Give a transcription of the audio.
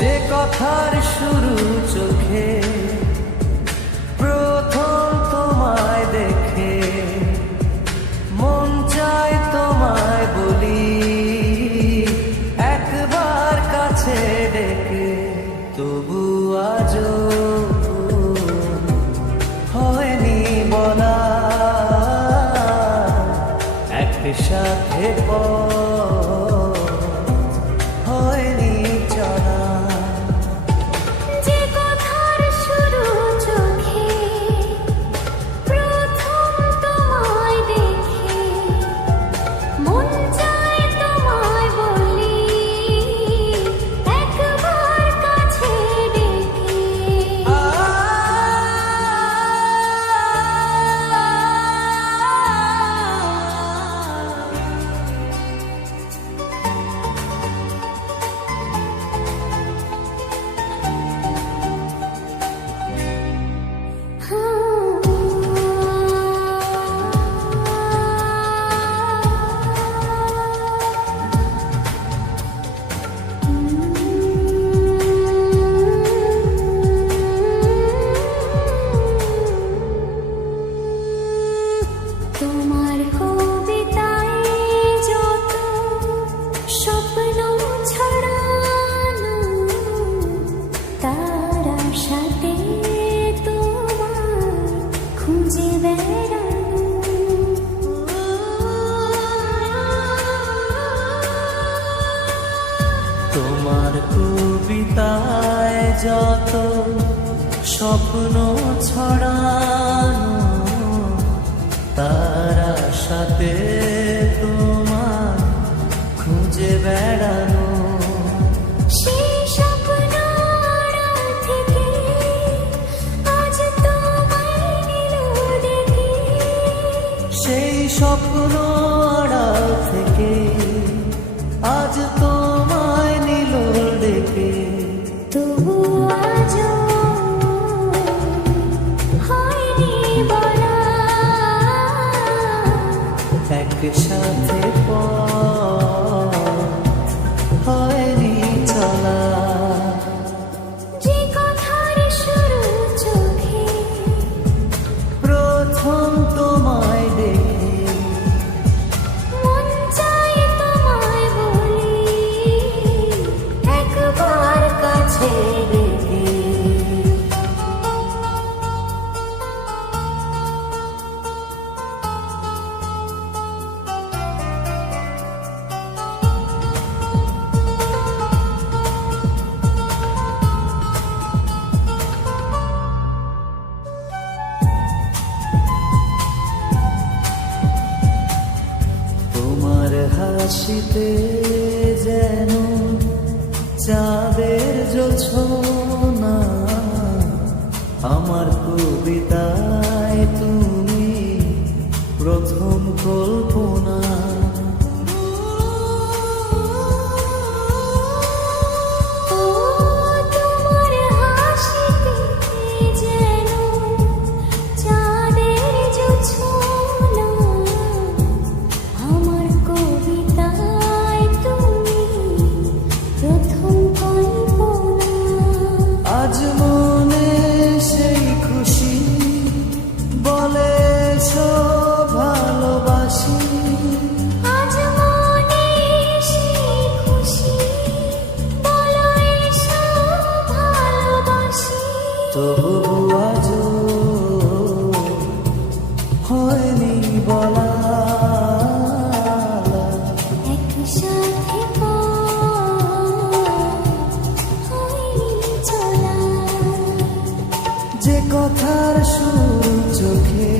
যে কথার শুরু চোখে প্রথম তোমায় দেখে, মন চায় তোমায় বলি একবার কাছে ডেকে, তবু আজও হয়নি বলা একসাথে হয়নি চলা। যে কথার শুরু চোখে প্রথম তোমায় দেখে, মন চায় তোমায় বলি একবার কাছে ডেকে। তোমার কবিতায় যত স্বপ্ন ছড়ানো, তার সাথে তোমার খুঁজে বেড়ানো। তোমার কবিতায় যত স্বপ্ন ছড়ানো, তারা সাথে তোমার খুঁজে বেড়ানো। সেই স্বপ্ন আড়াল থেকে আজ তোমায় নিল ডেকে। সেই স্বপ্ন আড়াল থেকে আজ তোমায় নিল ডেকে, তবু আজও হয়নি বলা একসাথে হয়নি চলা। যে কথার শুরু চোখে প্রথম তোমায় দেখে, মন চায় তোমায় বলি একবার কাছে ডেকে। তোমার হাসিতে যেন চাঁদের জোছনা, আমার কবিতায় তুমি প্রথম কল্পনা। ও তোমার হাসিতে যেন চাঁদের জোছনা, আমার কবিতায় তুমি প্রথম কল্পনা। আজ মনে সেই খুশি বলেছ ভালোবাসি, আজ মনে সেই খুশি বলো এসো ভালোবাসি। তবু আজও হয়নি বলা একসাথে হয়নি চলা। যে কথার শুরু চোখে